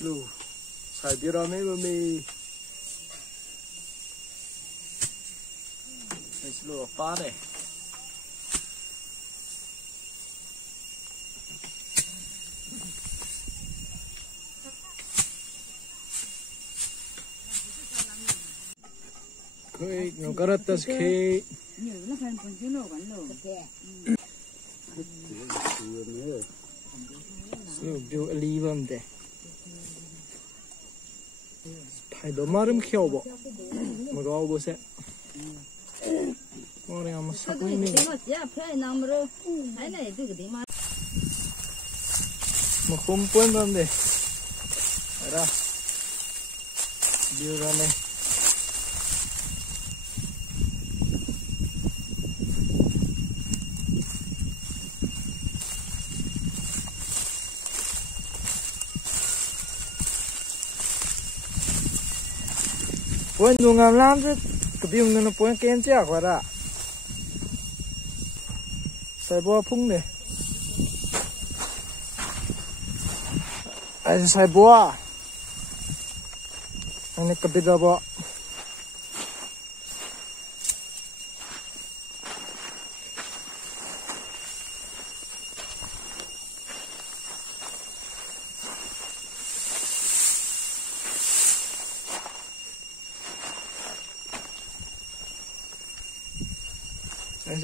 Lu, xài bia đó mấy mì. Đây lu apa deh. Koi, ngaratas ke. Lu bio alivam deh. Phải đồ marım khéo bộ, mà gạo bố sẽ, có này mà sắc lên mình, mà không quên luôn đấy, ra, đưa ra này, quên dùng làm chứ, cái biếng nó quên kén chả quá ra, xài bò phun này, ai xài bò, anh cái bít đó bò,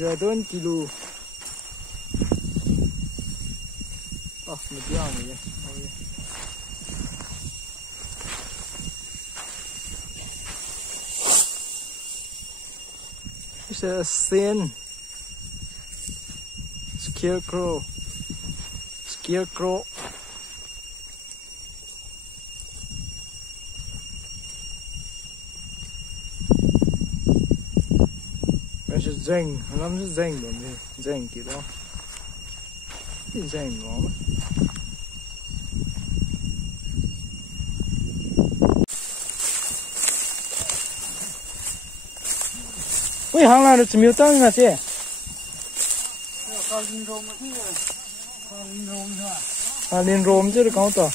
saya 2 kilo. Oh, medium ya. Oh ya. It's a thin scarecrow. Scarecrow. Dành, lắm rất dành rồi mình dành kiểu đó thì dành nó mà ui hàng là được nhiều tăng là chị liền rôm chứ được không tờ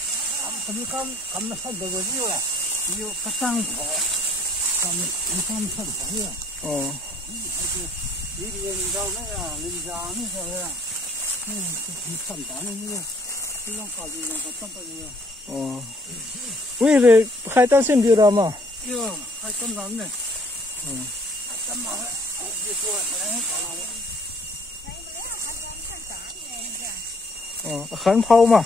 ui rồi khai tan xem điều đó mà khai tan lắm này khẩn phâu mà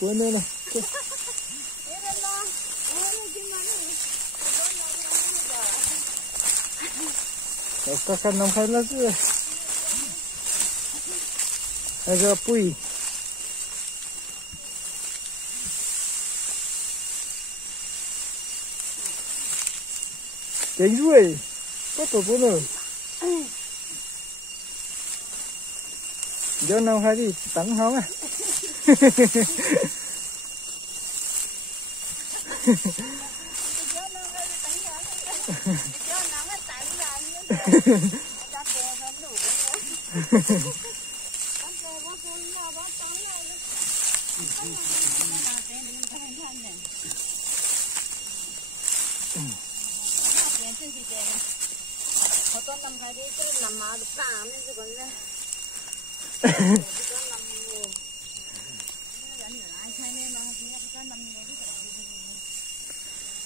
cuốn nữa này các con nông khai lắm chứ bây giờ pui đánh ruồi có tổ cuốn rồi giờ nông khai thì tặng không à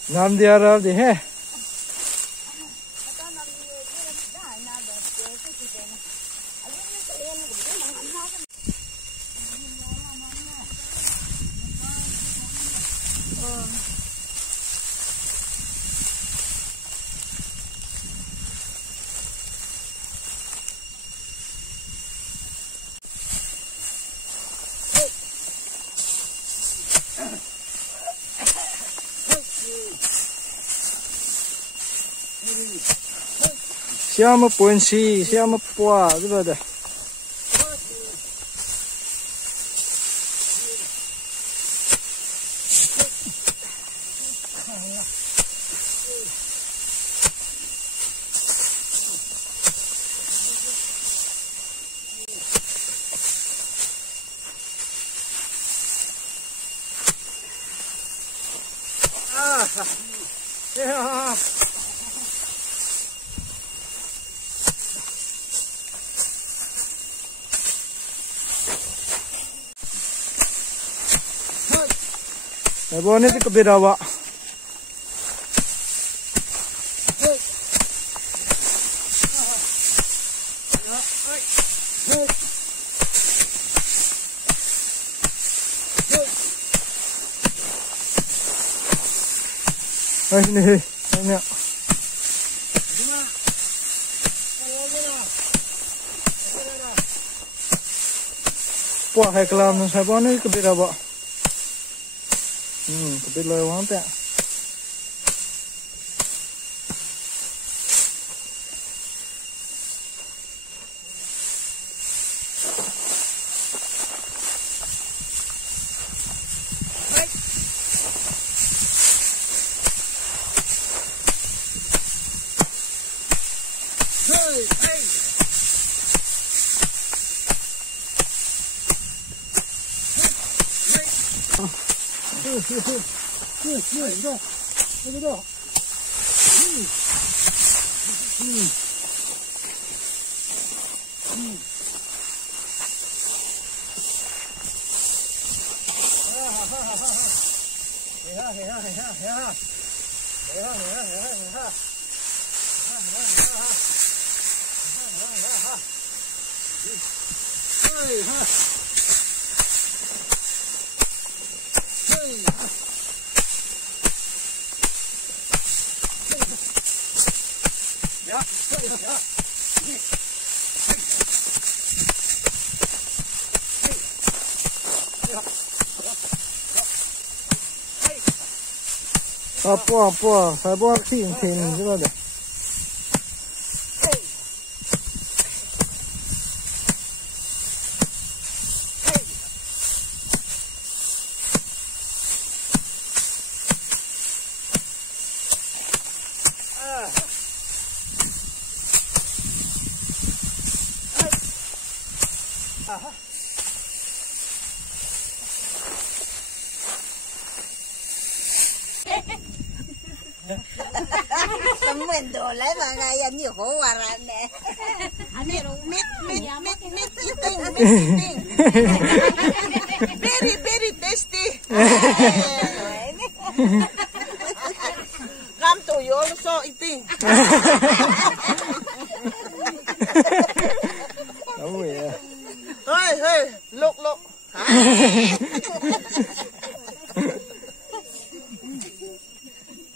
làm dia ra đi he siapa polisi, siapa puas, tu dah. Ya. Bawa ni tu kebeda awak. Sini, banyak. Puas hai kelam saya bawa ni kebeda awak. Kebeda orang tak. Apa, saya bawa tin tu dah. Mình đồ lấy mà ngay anh nhiều khổ hòa ra nè. Mít very tasty. Gam to you also eating. Oh yeah. Hey, look.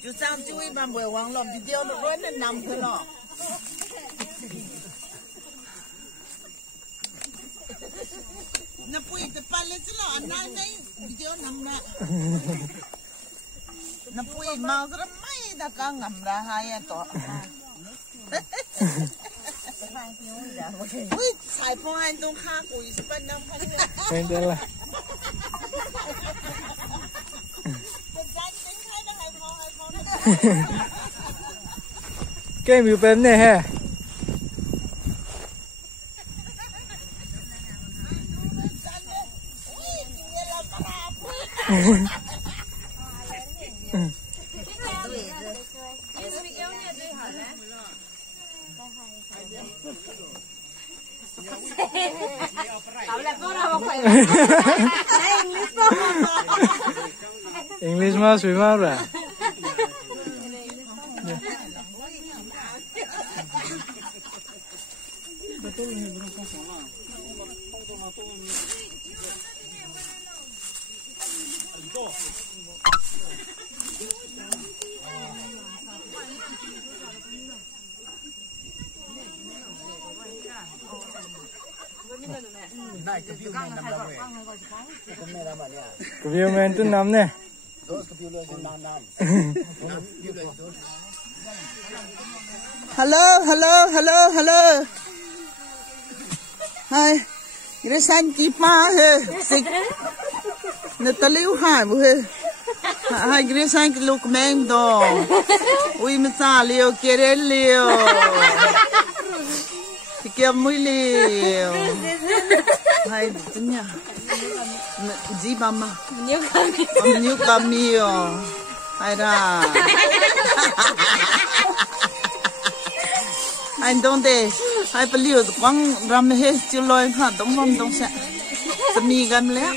Chú sang chui mà buổi hoàng lòm video nó rớt lên nằm thôi nọ. Nó bụi tập ba lên chứ lọ nay đây video nằm nè. Nó bụi màu rất may đã cả ngầm ra hai anh tọ. Ui, xài phong anh tung khá cùi sẽ bên đông phân. Bên đây là. Cái miêu bên này ha. English mah suy mah rồi. View man tu nam nè. hello. Hai, cái xanh kịp mà he, xịt, nó ta liu hai bữa he, hai cái xanh cái lúc men đó, ui mà sao liu kia liu, thì kia mũi liu, hai真呀，gì bà mà, nhiều camio, hai ra. Anh đông đây, hai bữa liều quăng ram hết chưa lôi hả đông vòng đông sẽ, tầm mì gam lẽ.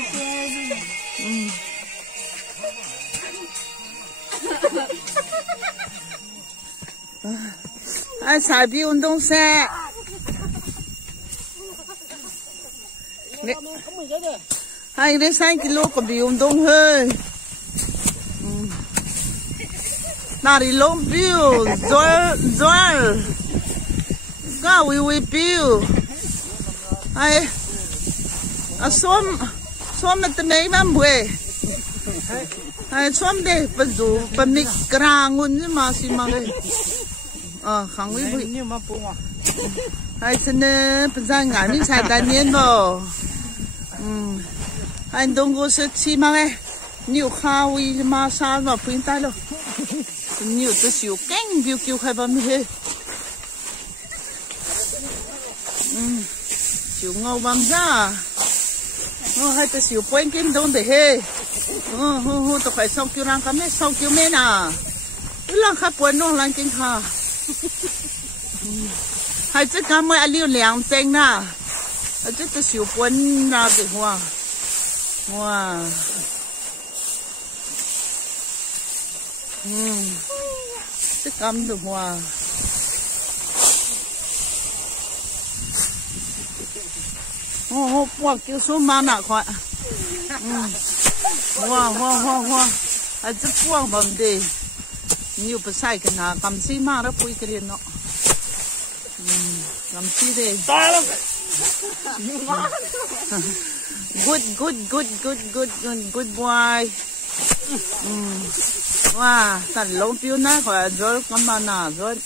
Ai xài bi ôn đông sẽ. Hai cái xài kilo của bi ôn đông hơi. Nào đi lông biu, rồi. Ga we biu. Ai xóm nó tên mấy mà bùi. Ai xóm đây bây giờ bây mình càng ngon chứ mà xí mà đây. Khang we bùi. Ai xin bây giờ ngài mình xài đàn nhiên bò. Ai đông go sẽ xí mà đây. Nhiều khao we mà sao mà phun tay luôn. Nhiều tôi xíu canh kêu khai bấm hết. Xíu ngầu bấm ra. Hai tôi xíu quên kim đông để hết. Tôi phải sau kêu răng cắm hết sau kêu mẹ nà. Cứ lang khá quên nó lang kinh hà. Hai chiếc cắm mới liu liang tên nà. Hai chiếc tôi xíu quên ra để hoa. Hoa. Tức cắm được hoa. Hoa kêu số mà nạ khoại. Hoa. Ai chứ hoa bầm đi. Nhiều bà sai cái nà cầm xí mà đó bùi cái liền nó. Cầm xí đi. Good boy. Wow, tận lông phiêu nát khỏi rồi con mà nà rồi.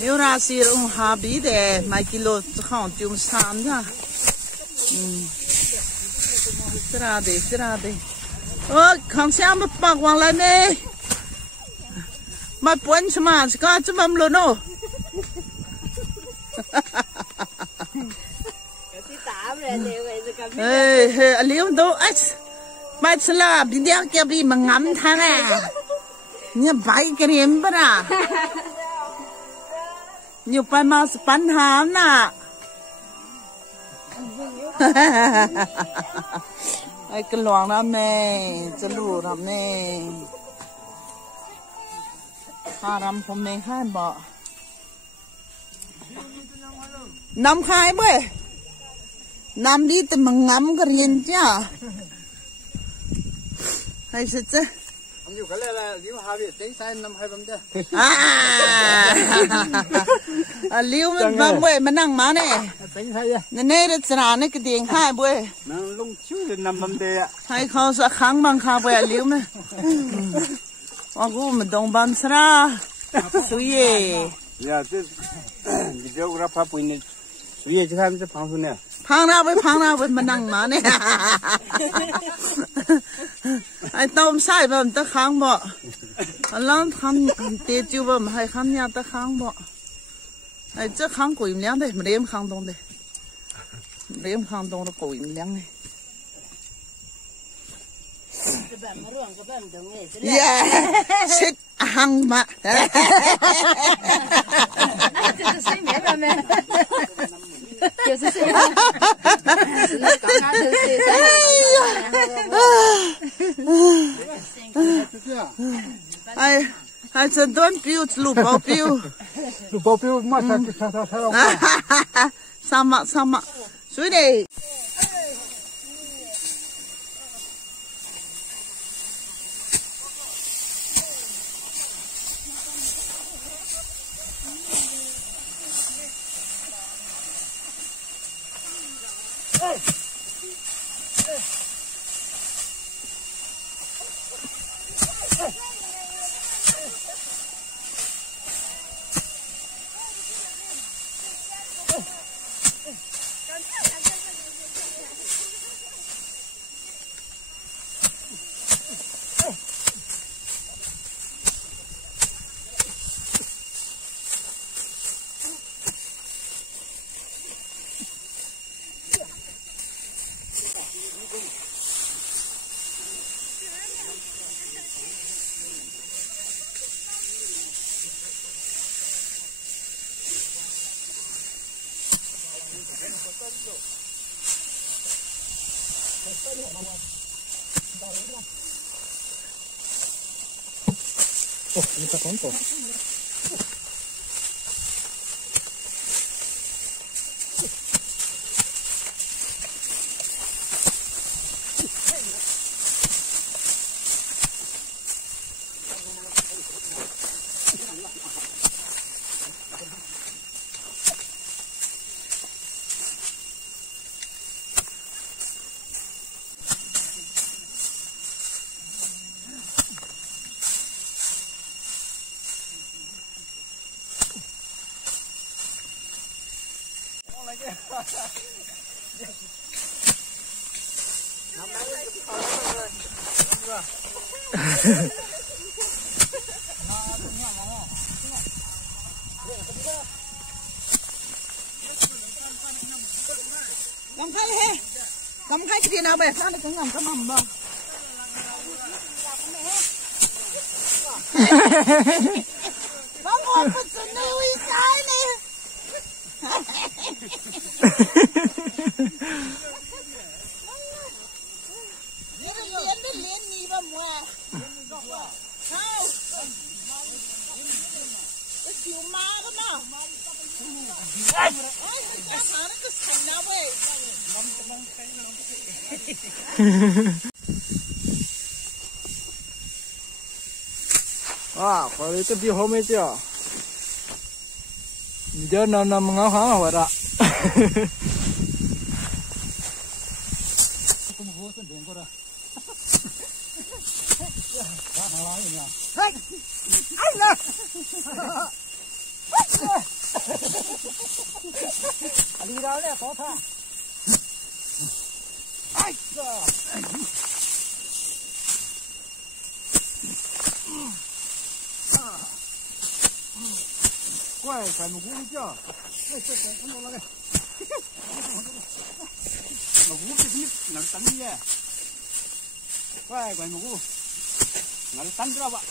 Nếu ra xí ông hà bí để mấy kilo khoảng chùm xám ra. Ra đi. Khang xem một bạc hoàng lại nè. Mà bốn chứ mà, có chứ bầm luôn ô. Liu đâu ấy mai là bị đeo kia bị mà ngắm thang à như vậy cái điểm bữa à nhiều bài mà bán hàng nè ai cái loang lắm nè chân lù lắm nè haram hôm nay hai bọ năm khai bữa Nam đi từ mà ngắm cái riêng chứ hay sao chứ ông yêu cái là liu hà việt đấy sai năm hai bấm chứ liu mình bấm bơi mà năng má này này nó chả này cái tiếng hai bơi nó lung chú năm bấm đấy hay không sao kháng bằng khá bơi liu mà aku mình đông bấm sao suy ya thế video ra phá bụi này suy chứ không chứ phăng xuống nè phang ra với mà năng má này ai tôm sai mà ta kháng bọ lăng khăn tê chiu mà hay khăn nhà ta kháng bọ ai chứ kháng của im láng đây mà đêm kháng đông đây đêm kháng đông nó của im láng này yeah sit hăng mà ai chân tuấn phiêu lụp bao phiêu mà sao mà suy đi Oh, bisa contoh. Cầm khai cái gì nào bè sang được cái ngầm cái mầm mà. Bóng hồn bất sự nuôi cái này. Liên gì mà mua. Sao? Cái chiều ma đó nào. Ôi, cái thằng nó cứ thành nào vậy. À, có lấy cái điều hôm ấy chưa? Giờ nó nằm ngáo há rồi đó. Ai nè. Đi đâu đấy, có thà. Ai da. Quay phải một cú chưa? Đây sẽ có nó lại. Một cú cái gì? Nó tấn đi à? Quay phải một cú. Nó tấn ra bạn.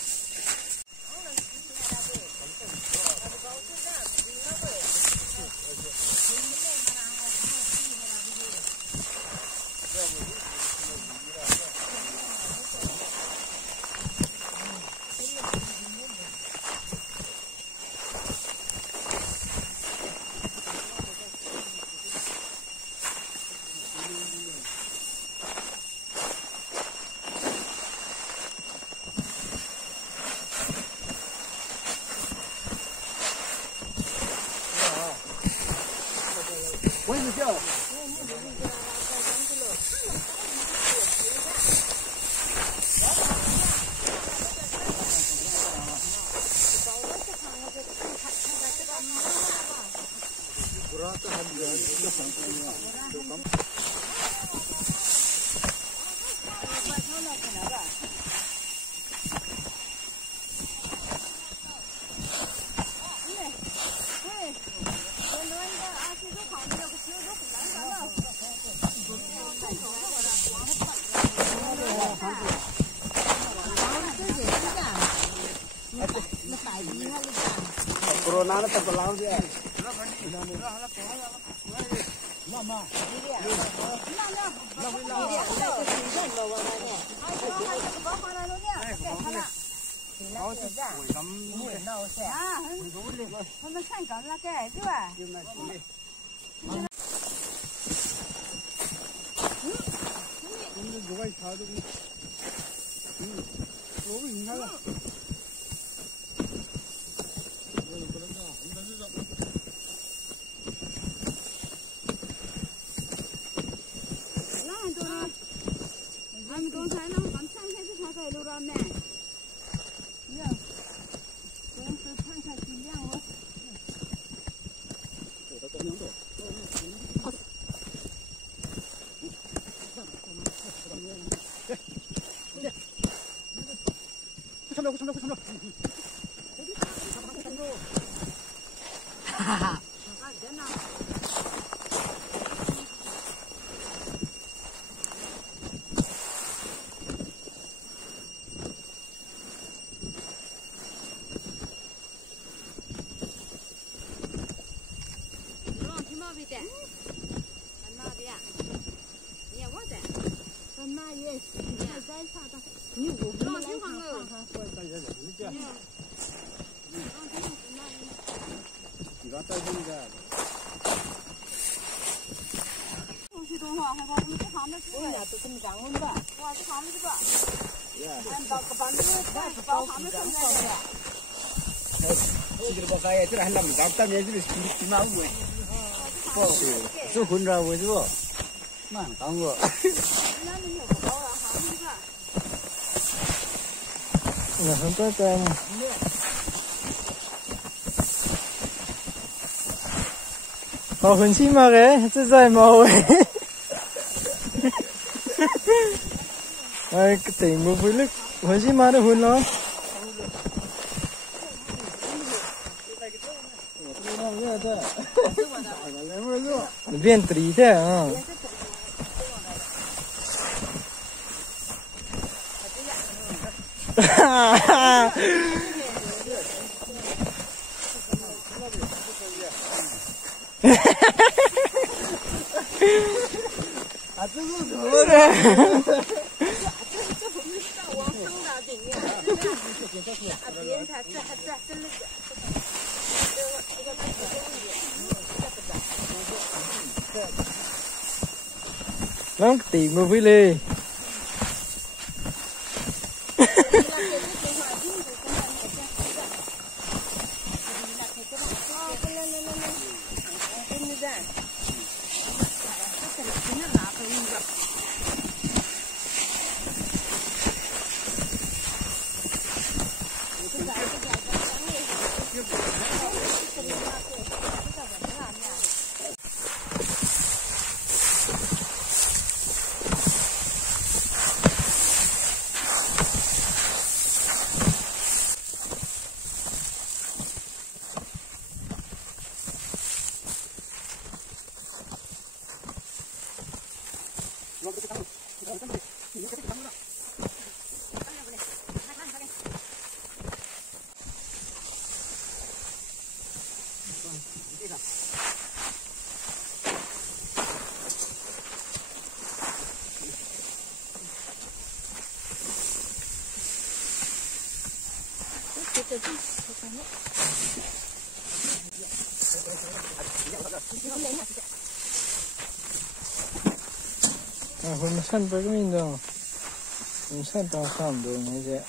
Quay được chưa? Corona nó tập lao đi. 哈哈。这混着为主，蛮干过。那很多的。好，很起码嘅，这在冇嘅。哎，个地冇会力，很起码都混咯。你变3的啊！哈哈。啊，这是什么的？Lắm tìm một với lì. Hôm săn với cái mình đâu, hôm săn tao làm đồ này vậy.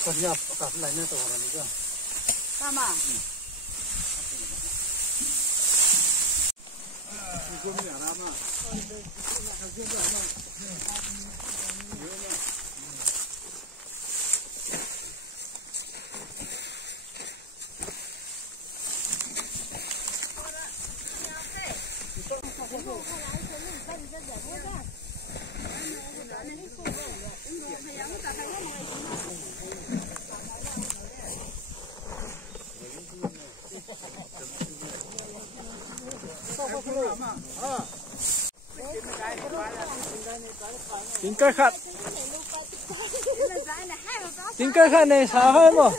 Kerja bekas lainnya tuh orang itu. Sama. Tính cái khăn. Tính cái khăn này sao hơn mà?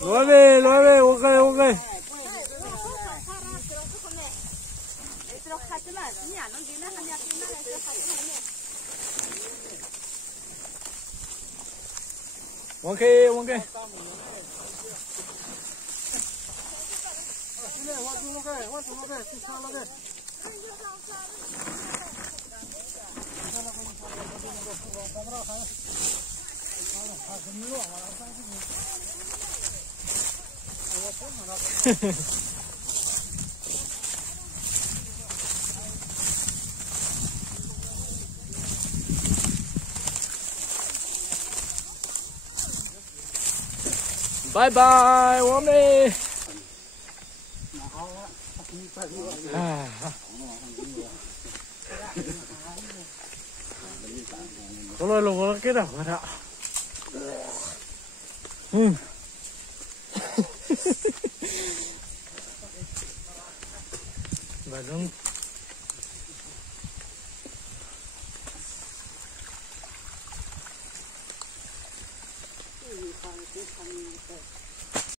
Lôi về, ok. Ok. 拜拜，我们。哎，我给他喝他。嗯。反正。